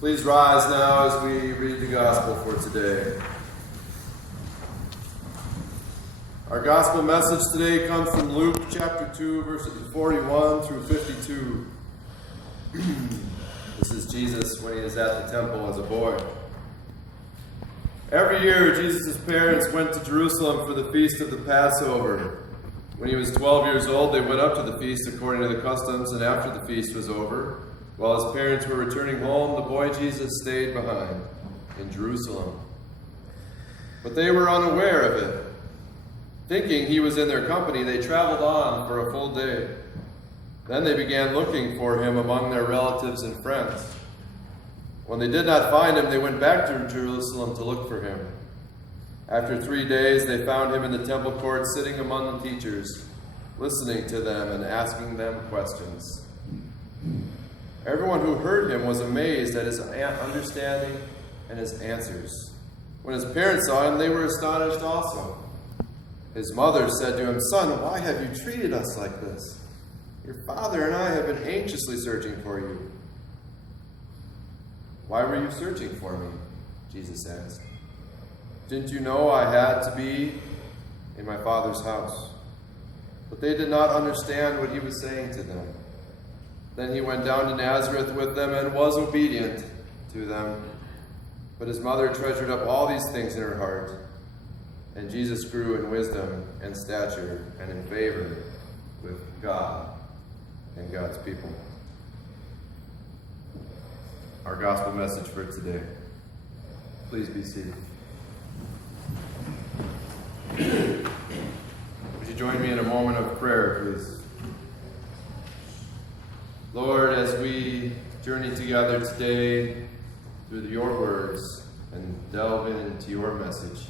Please rise now as we read the gospel for today. Our gospel message today comes from Luke chapter 2, verses 41 through 52. This is Jesus when he is at the temple as a boy. Every year, Jesus' parents went to Jerusalem for the feast of the Passover. When he was 12 years old, they went up to the feast according to the customs, and after the feast was over, while his parents were returning home, the boy Jesus stayed behind in Jerusalem. But they were unaware of it. Thinking he was in their company, they traveled on for a full day. Then they began looking for him among their relatives and friends. When they did not find him, they went back to Jerusalem to look for him. After 3 days, they found him in the temple court, sitting among the teachers, listening to them and asking them questions. Everyone who heard him was amazed at his understanding and his answers. When his parents saw him, they were astonished also. His mother said to him, "Son, why have you treated us like this? Your father and I have been anxiously searching for you." "Why were you searching for me?" Jesus asked. "Didn't you know I had to be in my Father's house?" But they did not understand what he was saying to them. Then he went down to Nazareth with them and was obedient to them. But his mother treasured up all these things in her heart. And Jesus grew in wisdom and stature and in favor with God and God's people. Our gospel message for today. Please be seated. Would you join me in a moment of prayer, please? Lord, as we journey together today through your words and delve into your message,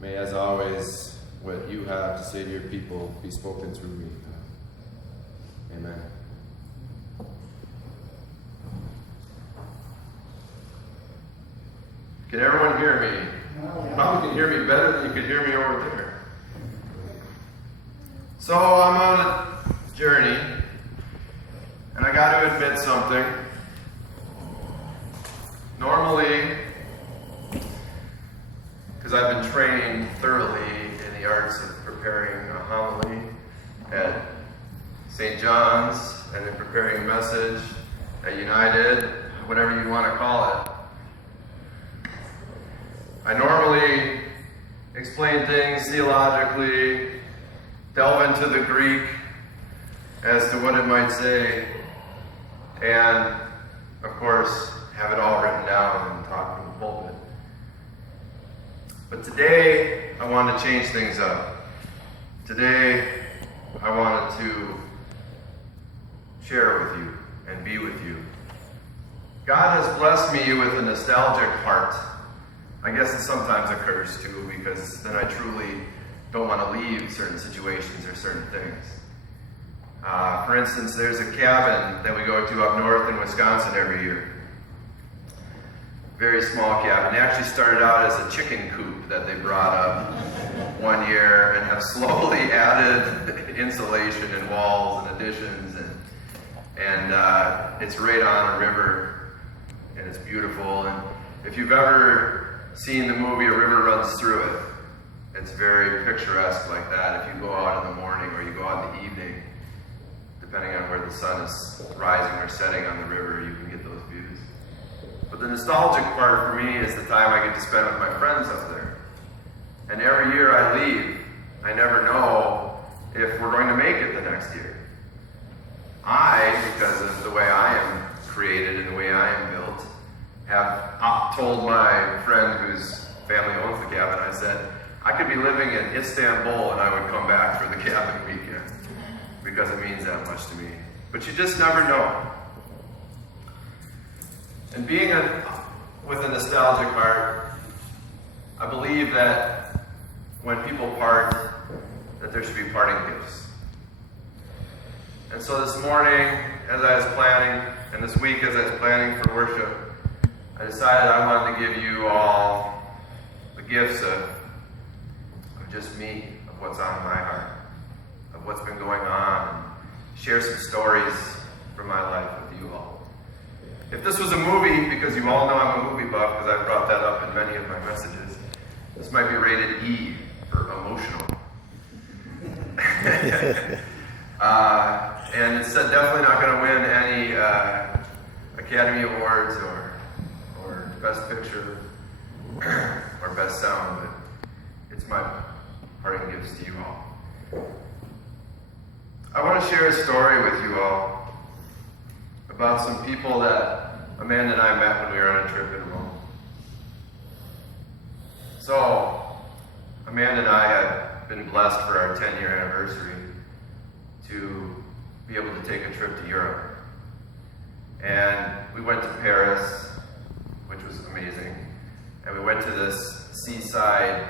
may, as always, what you have to say to your people be spoken through me. Amen. Can everyone hear me? Probably can hear me better than you could hear me over there. So I'm on a journey, and I got to admit something. Normally, because I've been trained thoroughly in the arts of preparing a homily at St. John's and in preparing a message at United, whatever you want to call it. I normally explain things theologically, delve into the Greek as to what it might say, and, of course, have it all written down and talk from the pulpit. But today, I want to change things up. Today, I wanted to share with you and be with you. God has blessed me with a nostalgic heart. I guess it sometimes occurs too, because then I truly don't want to leave certain situations or certain things. For instance, there's a cabin that we go to up north in Wisconsin every year. Very small cabin. It actually started out as a chicken coop that they brought up one year and have slowly added insulation and walls and additions, and it's right on a river, and it's beautiful. And if you've ever seen the movie A River Runs Through It, it's very picturesque like that. If you go out in the morning or you go out in the evening, depending on where the sun is rising or setting on the river, you can get those views. But the nostalgic part for me is the time I get to spend with my friends up there. And every year I leave, I never know if we're going to make it the next year. Because of the way I am created and the way I am built, have told my friend whose family owns the cabin, I said, I could be living in Istanbul and I would come back for the cabin weekend because it means that much to me. But you just never know. And being with a nostalgic heart, I believe that when people part, that there should be parting gifts. And so this morning, as I was planning, and this week as I was planning for worship, I decided I wanted to give you all the gifts of just me, of what's on my heart, of what's been going on, and share some stories from my life with you all. If this was a movie, because you all know I'm a movie buff, because I've brought that up in many of my messages, this might be rated E for emotional. And it's definitely not going to win any Academy Awards or Best Picture or Best Sound, but it's my parting gifts to you all. I want to share a story with you all about some people that Amanda and I met when we were on a trip in Rome. So, Amanda and I had been blessed for our 10-year anniversary to be able to take a trip to Europe. And we went to Paris, which was amazing. And we went to this seaside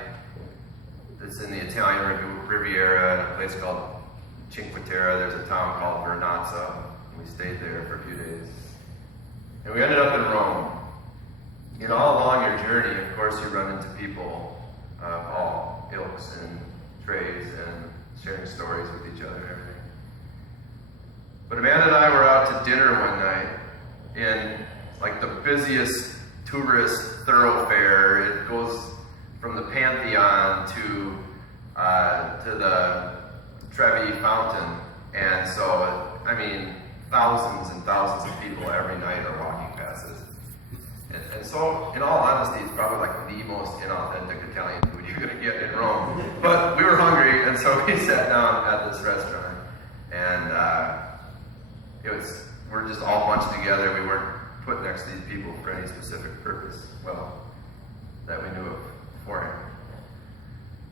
that's in the Italian Riviera, in a place called Cinque Terre. There's a town called Vernazza. We stayed there for a few days. And we ended up in Rome. And all along your journey, of course, you run into people of all ilks and trades and sharing stories with each other and everything. But Amanda and I were out to dinner one night in like the busiest tourist thoroughfare. It goes from the Pantheon to the Trevi Fountain. And so, I mean, thousands and thousands of people every night are walking past this. And so, in all honesty, it's probably like the most inauthentic Italian food you're going to get in Rome. But we were hungry, and so we sat down at this restaurant. And we're just all bunched together. We weren't put next to these people for any specific purpose, well, that we knew of beforehand.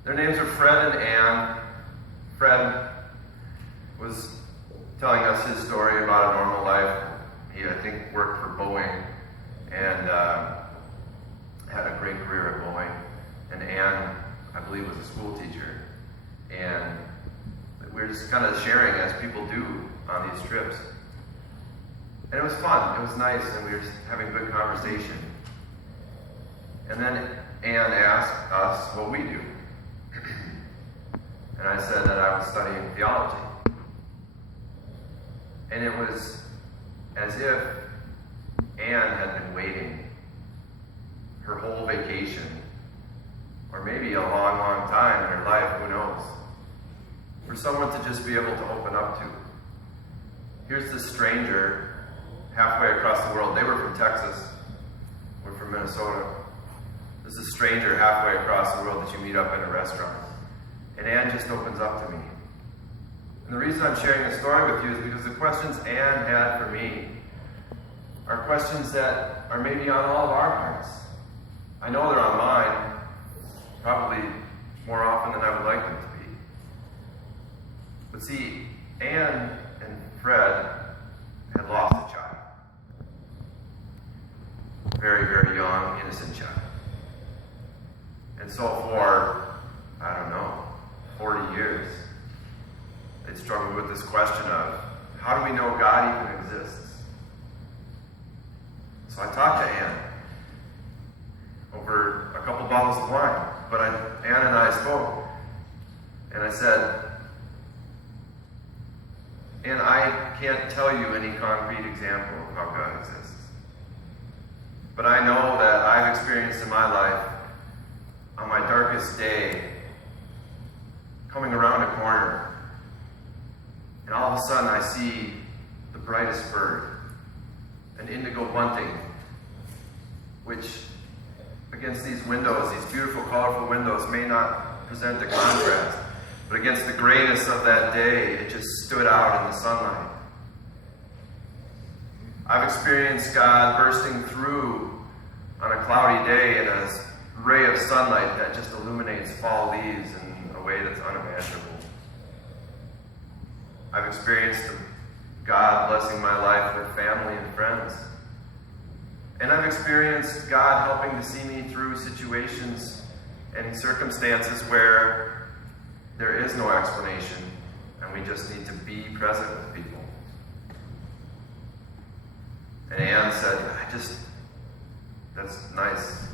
Their names are Fred and Ann. Fred was telling us his story about a normal life. He, I think, worked for Boeing and had a great career at Boeing. And Ann, I believe, was a school teacher. And we were just kind of sharing as people do on these trips. And it was fun, it was nice, and we were just having good conversation. And then Ann asked us what we do. And I said that I was studying theology. And it was as if Ann had been waiting her whole vacation, or maybe a long, long time in her life, who knows, for someone to just be able to open up to. Here's this stranger halfway across the world. They were from Texas. We're from Minnesota. There's a stranger halfway across the world that you meet up in a restaurant. And Ann just opens up to me. And the reason I'm sharing this story with you is because the questions Ann had for me are questions that are maybe on all of our hearts. I know they're on mine, probably more often than I would like them to be. But see, Ann and Fred had lost a child. Very, very young, innocent child. And so for, 40 years, they'd struggled with this question of, how do we know God even exists? So I talked to Ann over a couple bottles of wine, but Ann and I spoke, and I said, and I can't tell you any concrete example of how God exists. But I know that I've experienced in my life, on my darkest day, coming around a corner, and all of a sudden I see the brightest bird, an indigo bunting, which against these windows, these beautiful, colorful windows, may not present a contrast, but against the grayness of that day, it just stood out in the sunlight. I've experienced God bursting through on a cloudy day in a ray of sunlight that just illuminates fall leaves in a way that's unimaginable. I've experienced God blessing my life with family and friends. And I've experienced God helping to see me through situations and circumstances where there is no explanation, and we just need to be present with people. And Ann said, that's nice.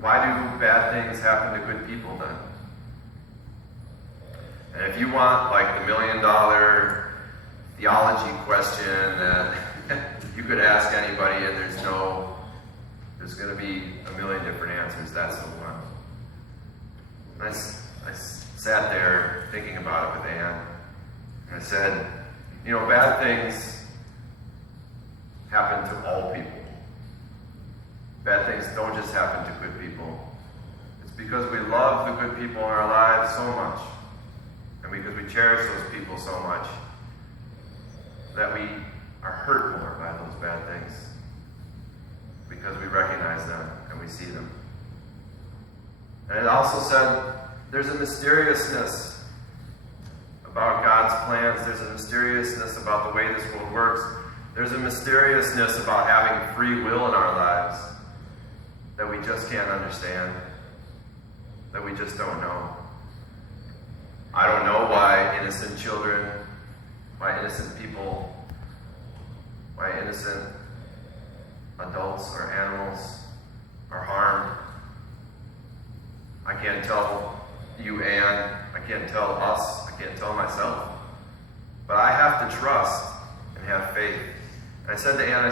Why do bad things happen to good people then? And if you want like the $1 million theology question that you could ask anybody and there's going to be a million different answers. That's the one. And I sat there thinking about it with Ann, and I said, bad things happen to all people. Bad things don't just happen to good people. It's because we love the good people in our lives so much, and because we cherish those people so much, that we are hurt more by those bad things, because we recognize them and we see them. And it also said there's a mysteriousness about God's plans. There's a mysteriousness about the way this world works. There's a mysteriousness about having free will in our lives that we just can't understand, that we just don't know. I don't know why innocent children, why innocent people, why innocent adults or animals are harmed. I can't tell you, Anne. I can't tell us. I can't tell myself. But I have to trust and have faith. And I said to Anne,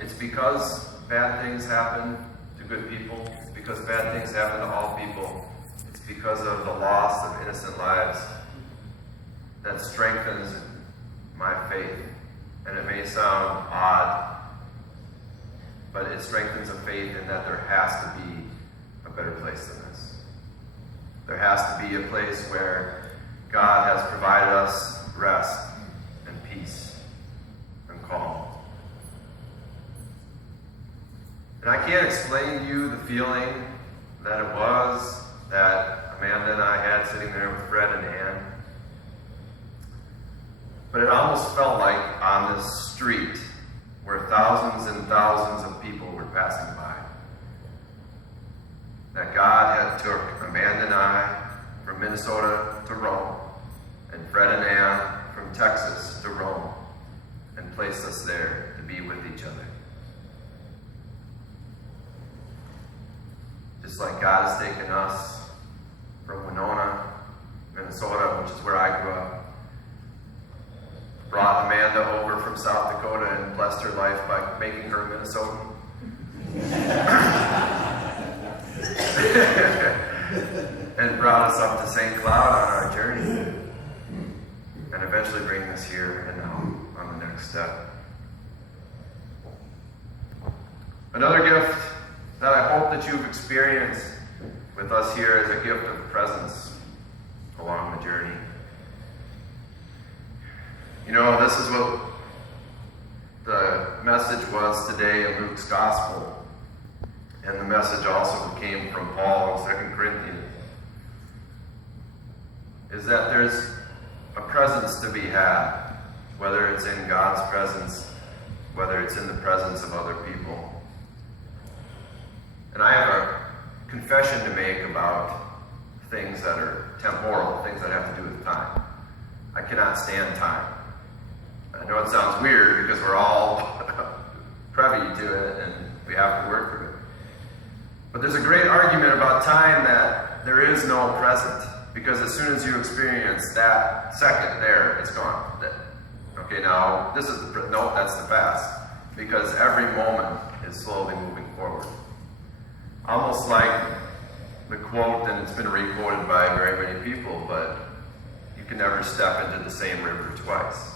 it's because bad things happen to good people. It's because bad things happen to all people. It's because of the loss of innocent lives that strengthens my faith. And it may sound odd, but it strengthens a faith in that there has to be a better place than this. There has to be a place where God has provided us rest and peace and calm. And I can't explain to you the feeling that it was that Amanda and I had sitting there with Fred and Ann. But it almost felt like on this street where thousands and thousands of people were passing by, that God had took Amanda and I from Minnesota to Rome, and Fred and Ann from Texas to Rome, and placed us there to be with each other. Just like God has taken us from Winona, Minnesota, which is where I grew up, brought Amanda over from South Dakota and blessed her life by making her Minnesotan. And brought us up to St. Cloud on our journey. And eventually bring us here and now on the next step. Another gift that I hope that you've experienced with us here is a gift of presence along the journey. This is what the message was today in Luke's Gospel. And the message also came from Paul in 2 Corinthians. Is that there's a presence to be had, whether it's in God's presence, whether it's in the presence of other people. And I have a confession to make about things that are temporal, things that have to do with time. I cannot stand time. I know it sounds weird because we're all privy to it and we have to work through it. But there's a great argument about time that there is no present, because as soon as you experience that second there, it's gone. Okay, now this is that's the past, because every moment is slowly moving forward. Almost like the quote, and it's been re-quoted by very many people, but you can never step into the same river twice.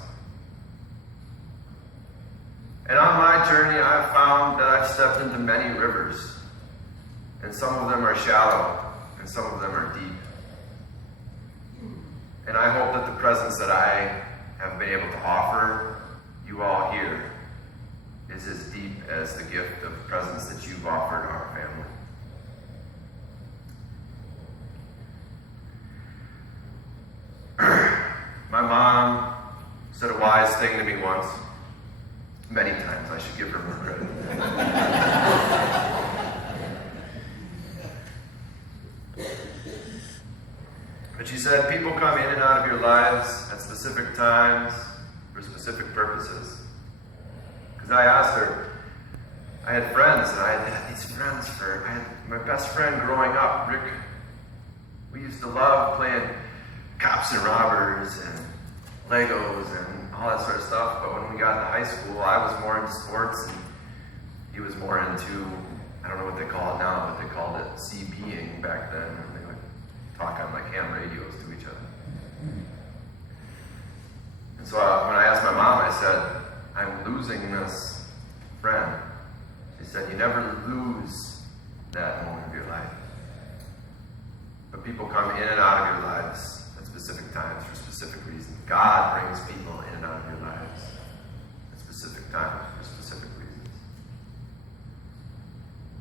And on my journey, I've found that I've stepped into many rivers. And some of them are shallow, and some of them are deep. And I hope that the presence that I have been able to offer you all here is as deep as the gift of presence that you've offered our family. My mom said a wise thing to me once. Many times, I should give her more credit. But she said, people come in and out of your lives at specific times for specific purposes. Because I asked her, I had friends, and I had these friends I had my best friend growing up, Rick. We used to love playing cops and robbers and Legos and all that sort of stuff. But when we got into high school, I was more into sports and he was more into, I don't know what they call it now, but they called it CBing back then. And they would talk on like ham radios to each other. And so when I asked my mom, I said, I'm losing this friend. She said, you never lose that moment of your life. But people come in and out of your lives at specific times for specific reasons. God brings people in and out of your lives at specific times for specific reasons.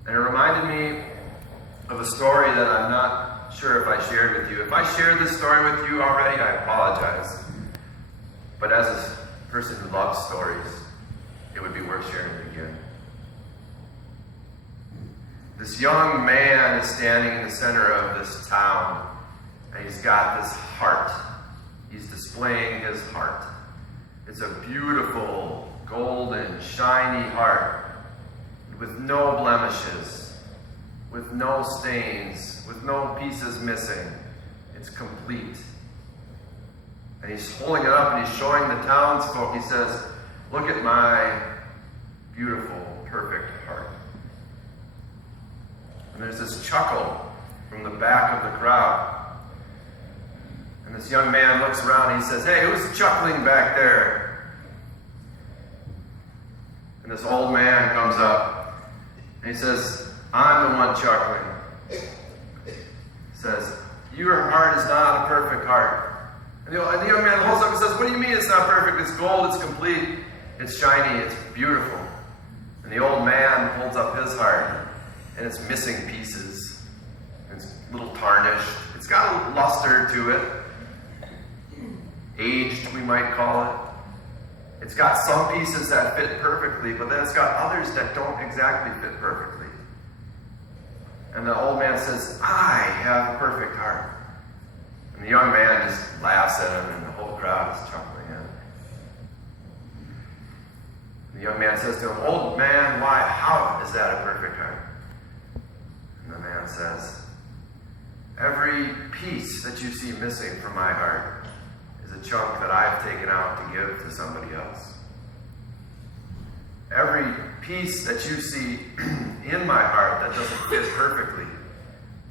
And it reminded me of a story that I'm not sure if I shared with you. If I shared this story with you already, I apologize. But as a person who loves stories, it would be worth sharing it again. This young man is standing in the center of this town, and he's got this heart. He's displaying his heart. It's a beautiful, golden, shiny heart with no blemishes, with no stains, with no pieces missing. It's complete. And he's holding it up and he's showing the townsfolk. He says, look at my beautiful, perfect heart. And there's this chuckle from the back of the crowd. And this young man looks around and he says, hey, who's chuckling back there? And this old man comes up and he says, I'm the one chuckling. He says, your heart is not a perfect heart. And the young man holds up and says, what do you mean it's not perfect? It's gold, it's complete, it's shiny, it's beautiful. And the old man holds up his heart, and it's missing pieces. It's a little tarnished. It's got a luster to it. Aged, we might call it. It's got some pieces that fit perfectly, but then it's got others that don't exactly fit perfectly. And the old man says, I have a perfect heart. And the young man just laughs at him, and the whole crowd is chuckling at him. The young man says to him, old man, why, how is that a perfect heart? And the man says, every piece that you see missing from my heart is a chunk that I've taken out to give to somebody else. Every piece that you see in my heart that doesn't fit perfectly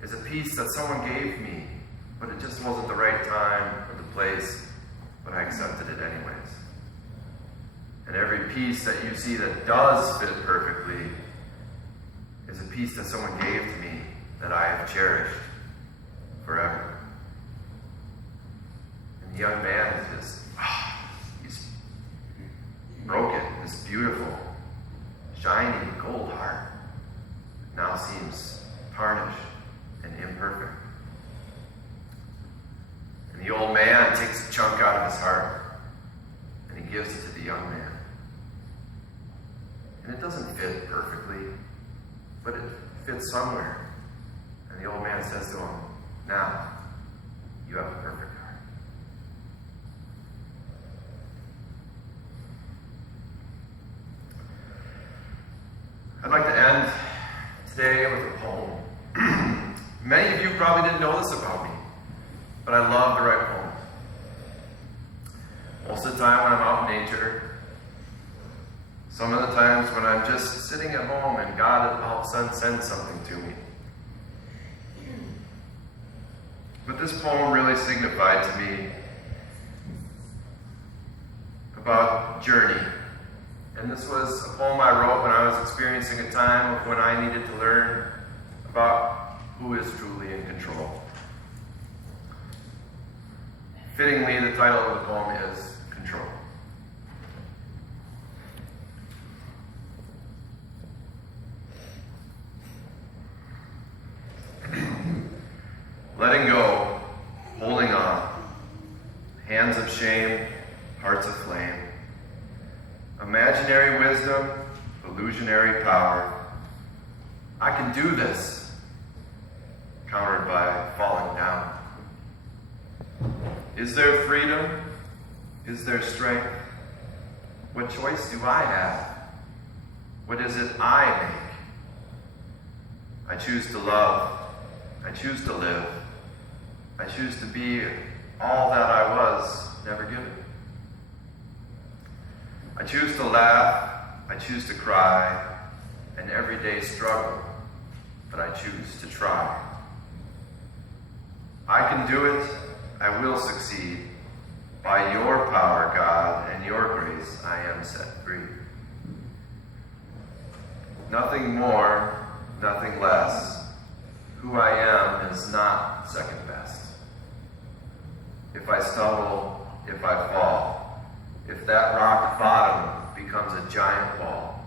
is a piece that someone gave me, but it just wasn't the right time or the place, but I accepted it anyways. And every piece that you see that does fit perfectly is a piece that someone gave to me that I have cherished forever. And the young man is just, he's broken. This beautiful, shiny gold heart now seems tarnished and imperfect. And the old man takes a chunk out of his heart and he gives it to the young man. And it doesn't fit perfectly, but it fits somewhere. And the old man says to him, now, you have a perfect heart. I'd like to end today with a poem. Many of you probably didn't know this about me, but I love to write poems. Most of the time when I'm out in nature, some of the times when I'm just sitting at home and God all of a sudden sends something to me. But this poem really signified to me about journey. And this was a poem I wrote when I was experiencing a time of when I needed to learn about who is truly in control. Fittingly, the title of the poem is Control. Letting go, holding on, hands of shame, hearts of flame, imaginary wisdom, illusionary power. I can do this, countered by falling down. Is there freedom? Is there strength? What choice do I have? What is it I make? I choose to love. I choose to live. I choose to be all that I was never given. I choose to laugh, I choose to cry, an everyday struggle, but I choose to try. I can do it, I will succeed. By your power, God, and your grace, I am set free. Nothing more, nothing less. Who I am is not second best. If I stumble, if I fall, if that rock bottom becomes a giant wall,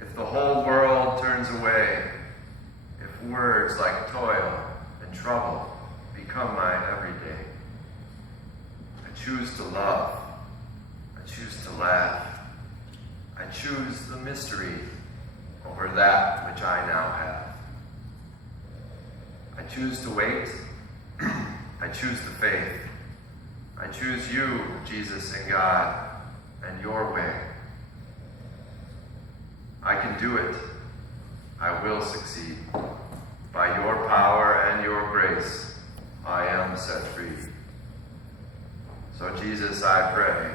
if the whole world turns away, if words like toil and trouble become my everyday, I choose to love, I choose to laugh, I choose the mystery over that which I now have. I choose to wait, I choose the faith, I choose you, Jesus and God, and your way. I can do it, I will succeed. By your power and your grace, I am set free. So Jesus, I pray,